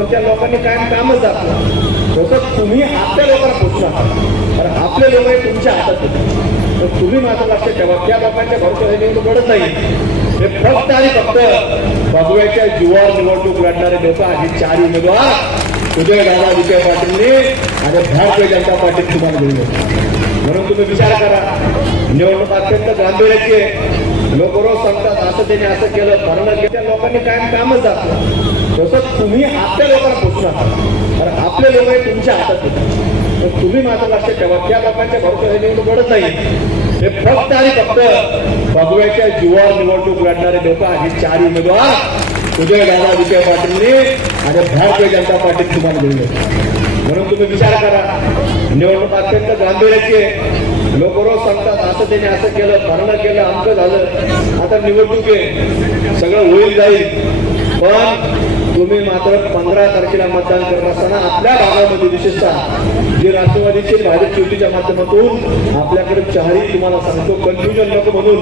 पण त्या लोकांनी कायम कामच दाखवलं. तसं तुम्ही आपल्या लोकांना पोचणार, कारण आपले लोक हे तुमच्या हातात होते. तर तुम्ही मात्र लक्षात ठेवा, त्या लोकांच्या भरोसा निवडणूक लढत नाही. हे फक्त आणि फक्त भगव्याच्या जीवावर निवडणूक लढणारे लोक आहेत. चार उमेदवार उदयनराजे विखे पाटीलने आणि भारतीय जनता पार्टी तुम्हाला दिली. म्हणून तुम्ही विचार करा, निवडणूक अत्यंत गांभीर्याची आहे. लोक रोज सांगतात असं त्यांनी असं केलं, भरणं केलं. त्या लोकांनी कायम कामच दाखवलं. तसं तुम्ही आपल्या लोकांना पोचणार, कारण आपले लोक हे तुमच्या हातात होते. तर तुम्ही मात्र लक्षात ठेवा, त्या लोकांच्या भरोसा निवडणूक लढत नाही. हे फक्त आणि फक्त भगव्याच्या जीवावर निवडणूक लढणारे लोक आहेत. चार उमेदवार उदयनराजे विखे पाटीलने आणि भारतीय जनता पार्टी तुम्हाला दिली. म्हणून तुम्ही विचार करा, निवडणूक अत्यंत गांभीर्याची आहे. लोक रोज सांगतात असं त्यांनी असं केलं, भरणं केलं, अमकं झालं. आता निवडणूक आहे, सगळं होईल जाईल. पण तुम्ही मात्र 15 तारखेला मतदान करत असताना आपल्या भागामध्ये विशेषतः जे राष्ट्रवादीचे भाजप युतीच्या माध्यमातून आपल्याकडे चारही तुम्हाला सांगतो कन्फ्युजन नको म्हणून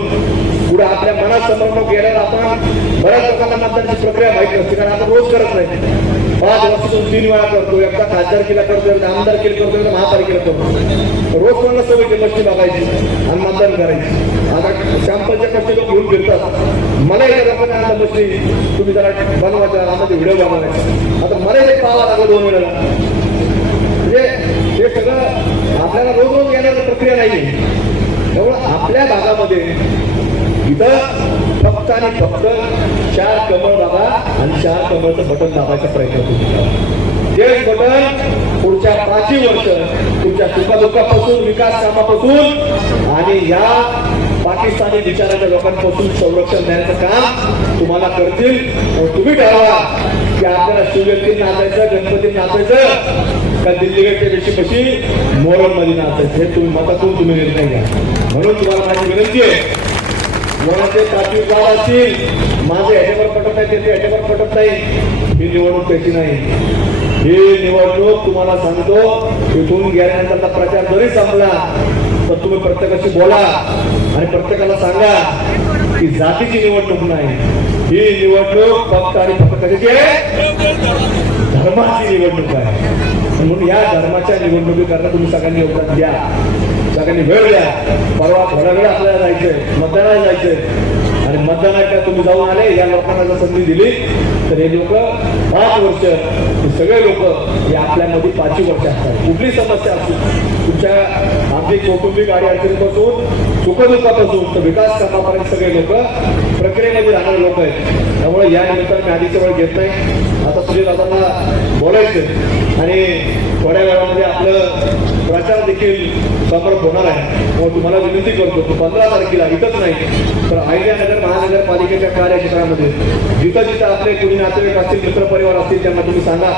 पुढे आपल्या मनात समर्पण गेल्यावर आपण बऱ्याच लोकांना मतदानाची प्रक्रिया माहिती नसते, कारण आपण रोज करत नाही. 5 वर्षातून 3 वेळा करतो, एकदा खासदारकीला करतो, एकदा आमदारकीला करतो, एकदा महापालिकेला करतो. रोज कोणाला सवय मस्ती बघायची आणि मतदान करायची. आता सॅम्पलच्या कसे लोक घेऊन फिरतात. मला एका लोकांना मस्ती तुम्ही जरा बनवायचा, आम्हाला व्हिडिओ बनवायचा. आता मला एक पाहावं लागलं 2 वेळेला. म्हणजे हे सगळं आपल्याला रोज रोज येण्याची प्रक्रिया नाही. त्यामुळे आपल्या भागामध्ये इथं फक्त आणि फक्त 4 कमळ दाबा आणि 4 कमळचं बटन दाबायचा प्रयत्न करू. ते बटन पुढच्या 5 वर्ष तुमच्या सुखदुःखापासून, विकास कामापासून आणि या पाकिस्तानी विचाराच्या लोकांपासून संरक्षण देण्याचं काम तुम्हाला करतील. तुम्ही ठरवा की आपल्याला शिवजयंती नाचायचं, गणपती नाचायचं का दिल्ली गेटच्या दिवशी मोहरम मध्ये नाचायचं, हे तुम्ही मतातून तुम्ही निर्णय घ्या. म्हणून तुम्हाला माझी विनंती आहे, कोणाचे तात्विक गाव असतील, माझे ह्याच्यावर पटत नाही, त्याचे ह्याच्यावर पटत नाही, ही निवडणूक त्याची नाही. ही निवडणूक तुम्हाला सांगतो, इथून गेल्यानंतरचा प्रचार जरी संपला तर तुम्ही प्रत्येकाशी बोला आणि प्रत्येकाला सांगा की जातीची निवडणूक नाही, ही निवडणूक फक्त आणि फक्त कशाची आहे, धर्माची निवडणूक आहे. म्हणून या धर्माच्या निवडणुकीकरता तुम्ही सगळ्यांनी योगदान द्या, सगळ्यांनी वेळ द्या. परवा थोडा वेळ आपल्याला जायचंय, मतदानाला जायचंय. आणि मतदानाच्या तुम्ही जाऊन आले, या लोकांना जर संधी दिली तर हे लोक 5 वर्ष, हे सगळे लोक हे आपल्यामध्ये 5 वर्ष असतात. कुठली समस्या असू, तुमच्या आर्थिक कौटुंबिक आणि अडचणीपासून, सुखदुःखापासून तर विकास कामापर्यंत सगळे लोक प्रक्रियेमध्ये राहणारे लोक आहेत. त्यामुळे या निमित्ताने मी आधीच्या वेळ घेत नाही. आता सुनील दादांना बोलायचं आणि थोड्या वेळामध्ये आपलं प्रचार देखील समारोप होणार आहे. मग तुम्हाला विनंती करतो, 15 तारखेला इथंच नाही तर अहिल्यानगर महानगरपालिकेच्या कार्यक्षेत्रामध्ये जिथं जिथं आपले कुणी नातेवाईक असतील, मित्रपरिवार असतील, त्यांना तुम्ही सांगा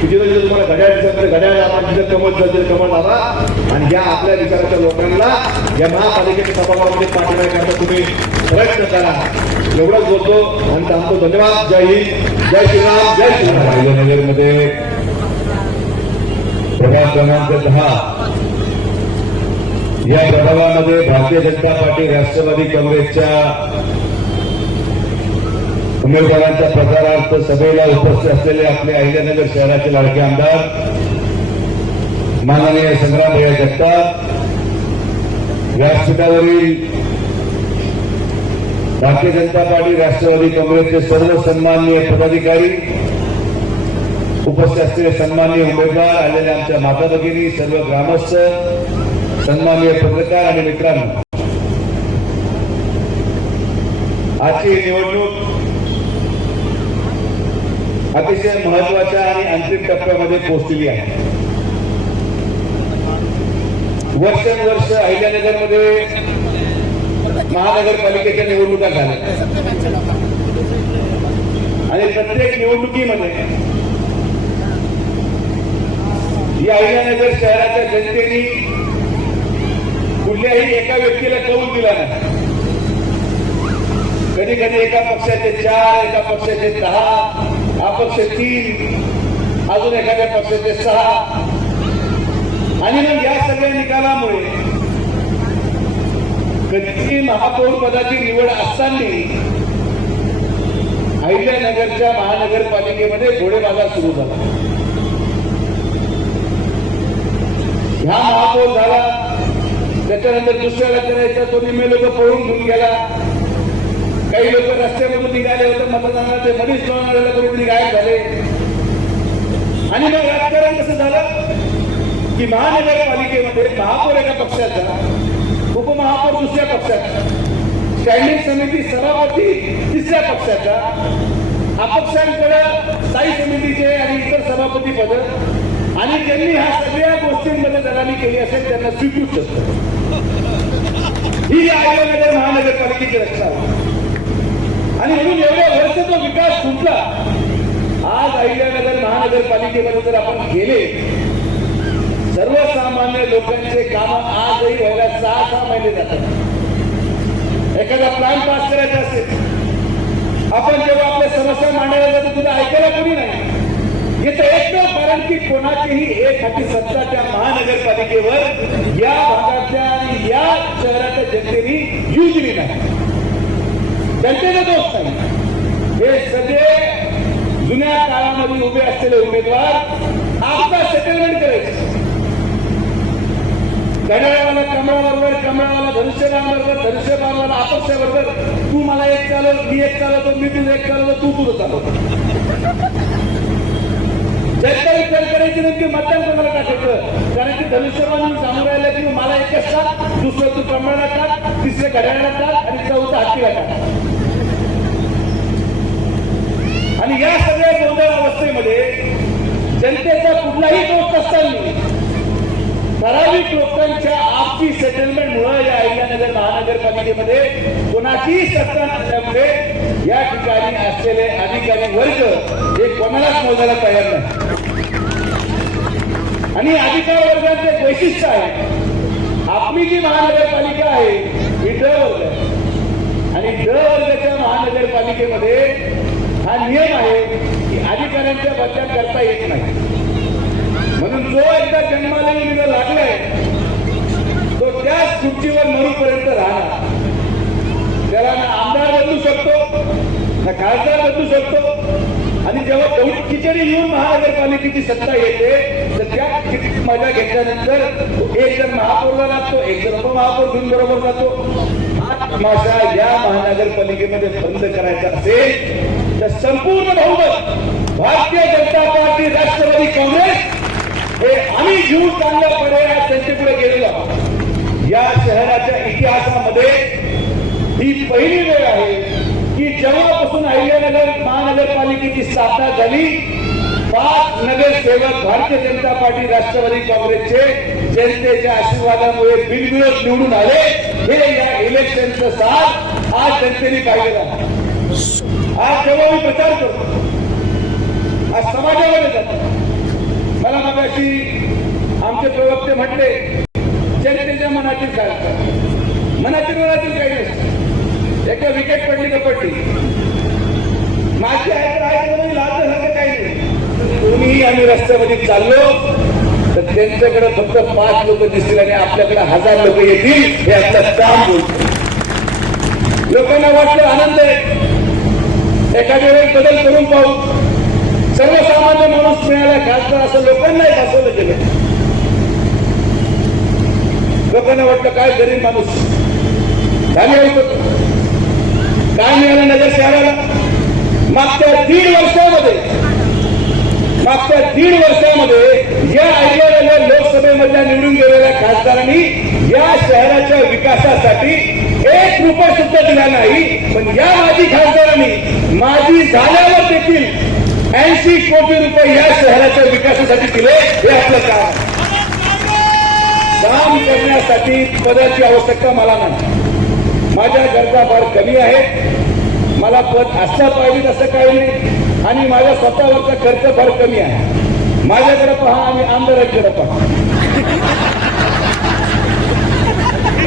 की जिथं जिथं तुम्हाला घड्याळ दिसत नाही, घड्याळ दाबा, जिथं कमल जातील कमल दाबा. आणि या आपल्या विचाराच्या लोकांना या महापालिकेच्या सभागृहामध्ये पाठवण्या करता तुम्ही प्रयत्न करा. एवढंच बोलतो आणि थांबतो. धन्यवाद. जय हिंद, जय श्रीराम, जय श्रीराम. अहिल्यानगरमध्ये प्रभाग क्रमांक 10 या प्रभागामध्ये भारतीय जनता पार्टी, राष्ट्रवादी काँग्रेसच्या उमेदवारांच्या प्रचारार्थ सभेला उपस्थित असलेले आपले अहिल्यानगर शहराचे लाडके आमदार माननीय संग्रामभैया जगताप, व्यासपीठावरील भारतीय जनता पार्टी, राष्ट्रवादी काँग्रेसचे सर्व सन्माननीय पदाधिकारी, उपस्थित असलेले सन्माननीय उमेदवार, आलेले आमच्या माता भगिनी, सर्व ग्रामस्थ, सन्माननीय पत्रकार आणि मित्रांनो, आजची ही निवडणूक अतिशय महत्वाच्या आणि अंतिम टप्प्यामध्ये पोहोचलेली आहे. वर्षानुवर्ष अहिल्यानगरमध्ये महानगरपालिकेच्या निवडणुका झाल्या आणि प्रत्येक निवडणुकीमध्ये या अहिल्यानगर शहराच्या जनतेने कुठल्याही एका व्यक्तीला कौल दिला नाही. कधी कधी एका पक्षाचे 4, एका पक्षाचे 10, अपक्ष 3, अजून एखाद्या पक्षाचे 6. आणि मग या सगळ्या निकालामुळे कधी महापौर पदाची निवड असताना अहिल्यानगरच्या महानगरपालिकेमध्ये घोडेबाजार सुरू झाला. ह्या महापौर झाला, त्याच्यानंतर दुसऱ्याला करायचा, तो निम्मे लोक पळून घेऊन गेला. काही लोक रस्त्यामधून निघाले होते मतदानाला, ते मनीष लोणावळ्याला कोणीतरी गायब झाले. आणि मग राजकारण कसं झालं की महानगरपालिकेमध्ये महापौर एका पक्षाचा, उपमहापौर दुसऱ्या पक्षाचा, स्टँडिंग समिती सभापती तिसऱ्या पक्षाचा, अपक्षांकडे स्थायी समितीचे आणि इतर सभापती पद, आणि ज्यांनी ह्या सगळ्या गोष्टींमध्ये दलाली केली असेल त्यांना स्वीकृत असतं. ही अहिल्यानगर महानगरपालिकेची रचना आणि म्हणून एवढ्या वर्ष तो विकास खुंटला. आज अहिल्यानगर महानगरपालिकेमध्ये जर आपण गेले, सर्वसामान्य लोकांचे काम आजही व्हायला 6 महिने जातात. एखादा प्लॅन पास करायचा असेल, आपण जेव्हा आपल्या समस्या मांडायला जातो तुला ऐकायला कोणी नाही. याचं एकमेव कारण की कोणाचीही एक हाती सत्ता त्या महानगरपालिकेवर या भागातल्या आणि या शहराच्या जनतेने येऊ दिली नाही. जनतेचा दोष नाही. हे सगळे जुन्या काळामध्ये उभे असलेले उमेदवार आपला सेटलमेंट करायचे. घड्याळाला कमळाबरोबर, कमळाला धनुष्यबाणाबरोबर, धनुष्यबाणाला अपक्षाबरोबर, तू मला एक चालव, मी एक चालवतो, मी तुझं एक चालवतो, तू तुझं चालवतो. जनता विचार करायची नेमकी मतदान कोणाला टाकायचं. कारण की धनुष्यबाण सांगून राहिलं की मला एकच टाक, दुसरं तू कमळाला टाक, तिसरं घड्याळाला टाक आणि चौथं हत्तीला टाक. आणि या सगळ्या गोंधळ अवस्थेमध्ये जनतेचा कुठलाही दोष नसताना ठराविक लोकांच्या आपसी सेटलमेंटमुळे या अहिल्यानगर महानगरपालिकेमध्ये कोणाचीही सत्ता नसल्यामुळे या ठिकाणी असलेले अधिकारी वर्ग हे कोणालाच मोजायला तयार नाही. आणि अधिकारी वर्गाचे वैशिष्ट्य आहे, आपली जी महानगरपालिका आहे ही ड वर्ग आहे. आणि ड वर्गाच्या महानगरपालिकेमध्ये हा नियम आहे की अधिकाऱ्यांच्या बदल्या करता येत नाही. म्हणून जो एकदा जन्माला येऊन लागलाय तो त्याच खुर्चीवर मरूपर्यंत राहणार. त्याला ना आमदार बदलू शकतो, ना खासदार बदलू शकतो. आणि जेव्हा खिचडी येऊन महानगरपालिकेची सत्ता येते तर त्या खिचडीत मजा घेतल्यानंतर एक जण महापौरला लागतो, एक जण उपमहापौर घेऊन बरोबर जातो. तमाशा या महानगरपालिकेमध्ये बंद करायचा असेल तर संपूर्ण बहुमत भारतीय जनता पार्टी, राष्ट्रवादी काँग्रेस हे आम्ही जीव चांगल्या पर्याय त्यांच्याकडे गेलेलो आहोत. या शहराच्या इतिहासामध्ये ही पहिली वेळ आहे की जेव्हापासून अहिल्यानगर महानगरपालिकेची स्थापना झाली 5 नगरसेवक भारतीय जनता पार्टी, राष्ट्रवादी काँग्रेसचे जनतेच्या आशीर्वादामुळे बिनविरोध निवडून आले. हे या इलेक्शनचं साथ आज जनतेने पाहिलेलं आहे. आज जेव्हा मी प्रचार करतो, आज समाजामध्ये जातो, मला मगाशी आमचे प्रवक्ते म्हटले जनतेच्या मनातील काय मनातील काही नसतं. एका विकेट पडली तर पडली, माझी आहे तर आहे, लाजण्यासारखं काही नाही. कोणीही आम्ही रस्त्यामध्ये चाललो तर त्यांच्याकडे फक्त 5 लोक दिसतील आणि आपल्याकडे 1000 लोक येतील हे आपलं काम बोलतो. लोकांना वाटलं आनंद आहे, एखाद्या वेळेस बदल करून पाहू. सर्वसामान्य माणूस मिळाला खासदार असं लोकांनाही दाखवलं गेलं. लोकांना वाटलं काय गरीब माणूस झाले होत, काय मिळालं नगर शहराला. मागच्या 1.5 वर्षामध्ये या अहिल्यानगर लोकसभेमधल्या निवडून गेलेल्या खासदारांनी या शहराच्या विकासासाठी 1 रुपया सुद्धा दिला नाही. पण या माजी खासदारांनी माजी झाल्यावर देखील 80 कोटी रुपये या शहराच्या विकासासाठी दिले. हे आपलं काम करण्यासाठी पदाची आवश्यकता मला नाही. माझ्या गरजा फार कमी आहेत. मला पद असलं पाहिजे असं काही नाही. आणि माझ्या स्वतःवरचा खर्च फार कमी आहे. माझ्याकडे पहा आणि आमदारांकडे पहा.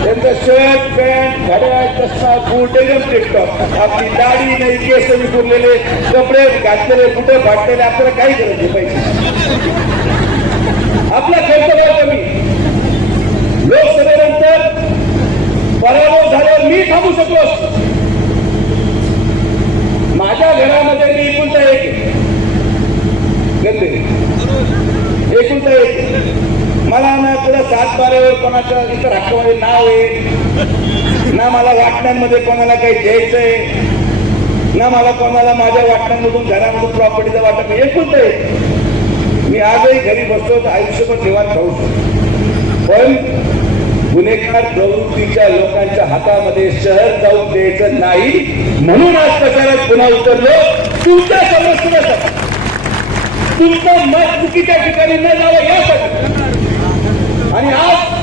त्यांचं शर्ट, पॅन्ट, घड्याळ, चष्मा, बूट एकदम टिकटॉक. आपली दाढी नाही, केस विखुरलेले, कपडे घातलेले, कुठे फाटलेले, आपल्याला काही गरज नाही पाहिजे. आपला खर्च फार कमी. लोकसभेनंतर पराभव झाल्यावर मी थांबू शकलो असतो. माझ्या घरामध्ये कोणाचं इतर हक्कामध्ये नाव आहे, ना मला वाटण्यांमध्ये कोणाला काही द्यायचंय, ना मला कोणाला माझ्या वाटण्यांमधून घरामधून प्रॉपर्टीचं वाटप एकूण आहे. मी आजही घरी बसतो तर आयुष्यभर निवांत राहू शकतो. पण गुन्हेगार प्रवृत्तीच्या लोकांच्या हातामध्ये शहर जाऊन द्यायचं नाही, म्हणून आज प्रचारात पुन्हा उतरलो. तुमच्या समस्येसाठी, तुमचं मत चुकीच्या ठिकाणी न जावं यासाठी. आणि आज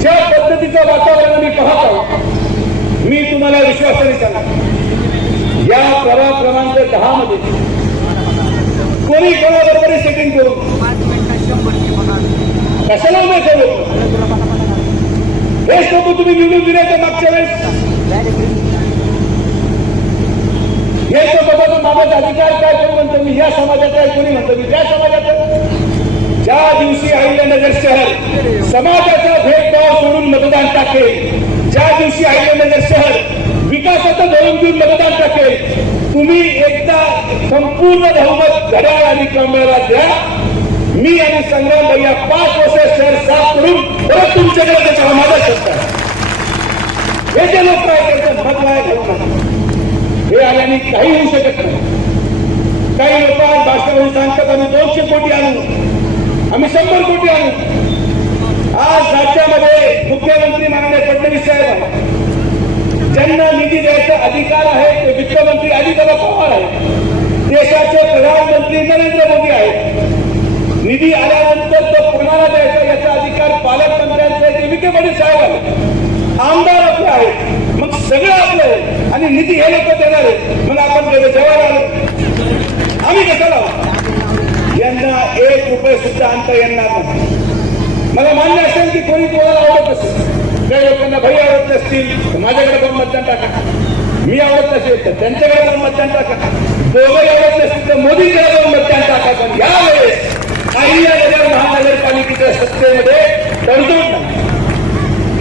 ज्या पद्धतीचं वातावरण मी पाहत आहोत, मी तुम्हाला विश्वासाने सांगतो, या प्रभाग क्रमांक 10 मध्ये कोणी कोणाबरोबर सेटिंग करू कशाला उभे ठेवलं? हेच लोक तुम्ही निवडून दिल्याच्या मागच्या वेळेस हे लोक माझा अधिकार काय करू म्हणतो मी, या समाजाचा आहे कोणी म्हणतो मी त्या समाजाचा. ज्या दिवशी अहिल्यानगर शहर समाजाचा भेदभाव सोडून मतदान टाकेल, ज्या दिवशी अहिल्यानगर शहर विकासाचं धोरण घेऊन मतदान टाकेल, तुम्ही एकदा संपूर्ण बहुमत घड्याळ आणि कमळाला द्या. मी आणि संग्राम भैया 5 वर्ष शहर साफ करून परत तुमच्याकडे त्याचा माझा शब्द आहे. हे जे लोक काय करतात मत वाया घालू नका. हे आल्याने काही होऊ शकत नाही. काही लोक भाषणामध्ये सांगतात आम्ही 200 कोटी आणू, आम्ही 100 कोटी आणू. आज राज्यामध्ये मुख्यमंत्री माननीय फडणवीस साहेब आहेत, ज्यांना निधी द्यायचा अधिकार आहे ते वित्तमंत्री अजितदादा पवार आहेत, देशाचे प्रधानमंत्री नरेंद्र मोदी आहेत. निधी आल्यानंतर तो कोणाला द्यायचा याचा अधिकार पालकमंत्र्यांचा आहे, ते विखे पाटील साहेब आहेत. आमदार आपले आहेत, मग सगळं आपलं आहे आणि निधी हे लोक देणार आहेत. मग आपण जेव्हा आम्ही कसं लावू? यांना 1 रुपये सुद्धा आणता येणार नाही. मला मान्य असेल की कोणी कोणाला आवडत असेल, काही लोकांना भाई आवडत नसतील माझ्याकडे पण मतदान टाका, मी आवडत नसेल तर त्यांच्याकडे पण मतदान टाका, दोघंही आवडत नसतील तर मोदीकडे पण मतदान टाका. पण यावेळेस अहिल्यानगर महानगरपालिकेच्या सत्तेमध्ये तडजोड नाही.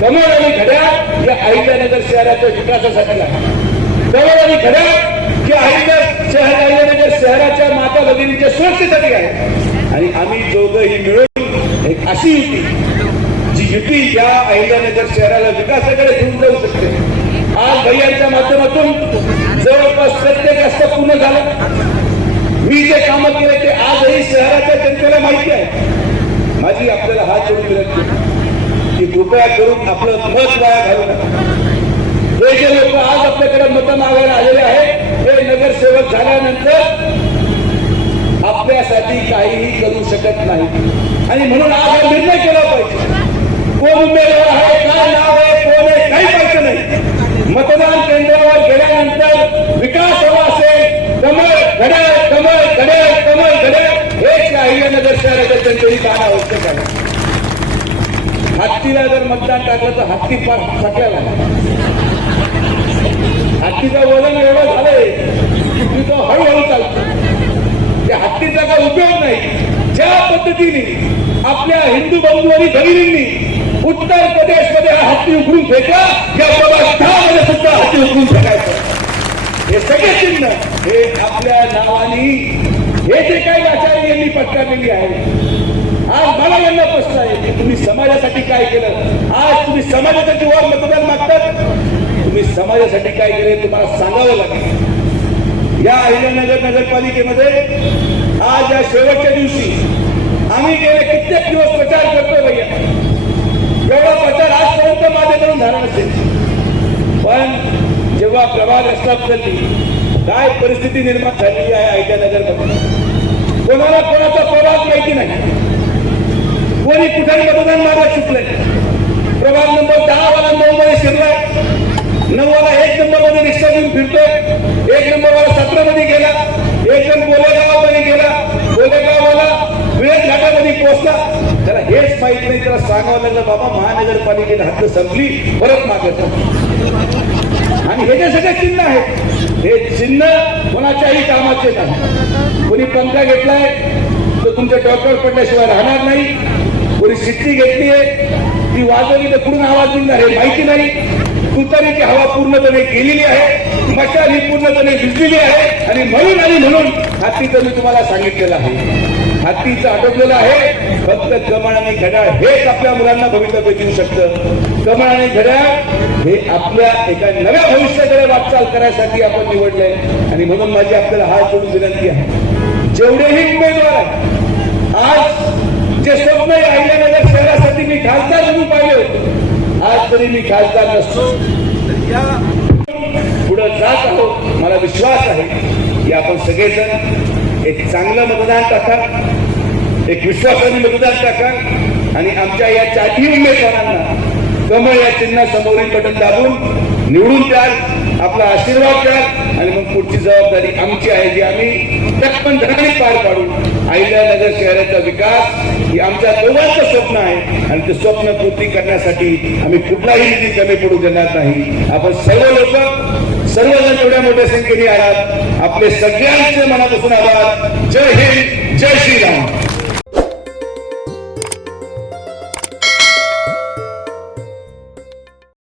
कमळ आणि घड्याळ या अहिल्यानगर शहराच्या विकासासाठी आहे. कमळ आणि घड्याळ या अहिल्यानगर शहराच्या माता भगिनीच्या सुरक्षेसाठी आहे. आणि आम्ही दोघंही मिळून एक अशी युती, जी युती या अहिल्यानगर शहराला विकासाकडे घेऊन जाऊ शकते. आज भैयांच्या माध्यमातून जवळपास प्रत्येक रस्ता पूर्ण झाला. मी जे कामं केले ते आजही शहराच्या जनतेला माहिती आहे. माझी आपल्याला हात जोडून विनंती की कृपया करून आपलं मत वाया घालू नका. जे लोक आज आपल्याकडे मतं मागायला आलेले आहेत ते नगरसेवक झाल्यानंतर आपल्यासाठी काहीही करू शकत नाही. आणि म्हणून आज हा निर्णय केला पाहिजे. कोण उमेदवार आहे, काय नाव आहे, कोण आहे, काही पाहिजे नाही. मतदान केंद्रावर गेल्यानंतर विकास हवा असेल, कमळ घड्याळ, कमळ घड्याळ, कमळ घड्याळ हेच अहिल्यानगर शहराच्या जनतेने पाहणं आवश्यक आहे. हत्तीला जर मतदान टाकलं तर हत्ती फार थकलेला आहे. हत्तीचं वजन एवढं झालंय की तो हळूहळू चालतो. त्या हत्तीचा काही उपयोग नाही. ज्या पद्धतीने आपल्या हिंदू बंधू आणि भगिनींनी उत्तर प्रदेशमध्ये हा हत्ती उकरून फेकला, या प्रभागामध्ये सुद्धा हत्ती उकरून फेकायचं. हे सगळे चिन्ह हे आपल्या नावानी हे जे काही आचार्य यांनी पत्करलेली आहे. आज मला यांना प्रश्न आहे की तुम्ही समाजासाठी काय केलं? आज तुम्ही समाजाच्या जीवावर मतदान मागतात, तुम्ही समाजासाठी काय केले तुम्हाला सांगावं लागेल. या अहिल्यानगर नगरपालिकेमध्ये आज या शेवटच्या दिवशी आम्ही गेले कित्येक दिवस प्रचार करतो भैया. एवढा प्रचार आजपर्यंत माझ्याकडून झाला नसेल. पण जेव्हा प्रभाग रस्ता बदलली, काय परिस्थिती निर्माण झालेली आहे अहिल्यानगरमध्ये. कोणाला कोणाचा प्रभाग माहिती नाही, कोणी कुठेही मतदान मागत चुकले. प्रभाग नंबर 10 वाला 9 मध्ये शिरलाय, 9 वाला 1 नंबर मध्ये रिक्षा घेऊन फिरतोय, 1 नंबर वाला 17 मध्ये गेला, 1 जण बोलेगाव मध्ये गेला, बोलेगाव वाला विळद घाटामध्ये पोहोचला. त्याला हेच माहित नाही, त्याला सांगावं लागलं बाबा महानगरपालिकेत हद्द संपली, परत मागत. आणि हे जे सगळे चिन्ह आहेत, हे चिन्ह कोणाच्याही कामाचे नाही. कोणी पंखा घेतलाय तो तुमच्या डोक्यावर पडल्याशिवाय राहणार नाही. कोणी शिट्टी घेतली आहे ती वाजवली तर कुठून आवाज निघणार हे माहिती नाही. तुतारीची हवा पूर्णपणे गेलेली आहे, मशाल ही पूर्णपणे भिजलेली आहे. आणि म्हणून हत्तीचं मी तुम्हाला सांगितलेलं आहे. हातीचं आटोपलेलं आहे. फक्त कमळ आणि घड्याळ हेच आपल्या मुलांना भवितव्य देऊ शकतं. कमळ आणि घड्याळ हे आपल्या एका नव्या भविष्याकडे वाटचाल करायसाठी आपण निवडलंय. आणि म्हणून माझी आपल्याला हात जोडून विनंती आहे, जेवढेही उमेदवार आहेत, आज जे स्वप्न अहिल्यानगर शहरासाठी मी खासदार म्हणून पाहिले होते, आज तरी मी खासदार नसतो, या पुढे जात आहोत. मला विश्वास आहे की आपण सगळेजण एक चांगलं मतदान टाका, एक विश्वासाने मतदान टाका आणि आमच्या या चारही उमेदवारांना कमळ या चिन्हासमोरील बटन दाबून निवडून द्याल, आपला आशीर्वाद द्याल आणि मग पुढची जबाबदारी आमची आहे, जी आम्ही टक्कन धनाने पार पाडू. अहिल्यानगर शहराचा विकास ही आमच्या दोघांचं स्वप्न आहे आणि ते स्वप्न पूर्ती करण्यासाठी आम्ही कुठलाही निधी कमी पडू देणार नाही. आपण सर्व लोक सर्वजण एवढ्या मोठ्या संख्येने आलात, आपले सगळ्यांचे मनापासून आभार. जय हिंद, जय श्रीराम.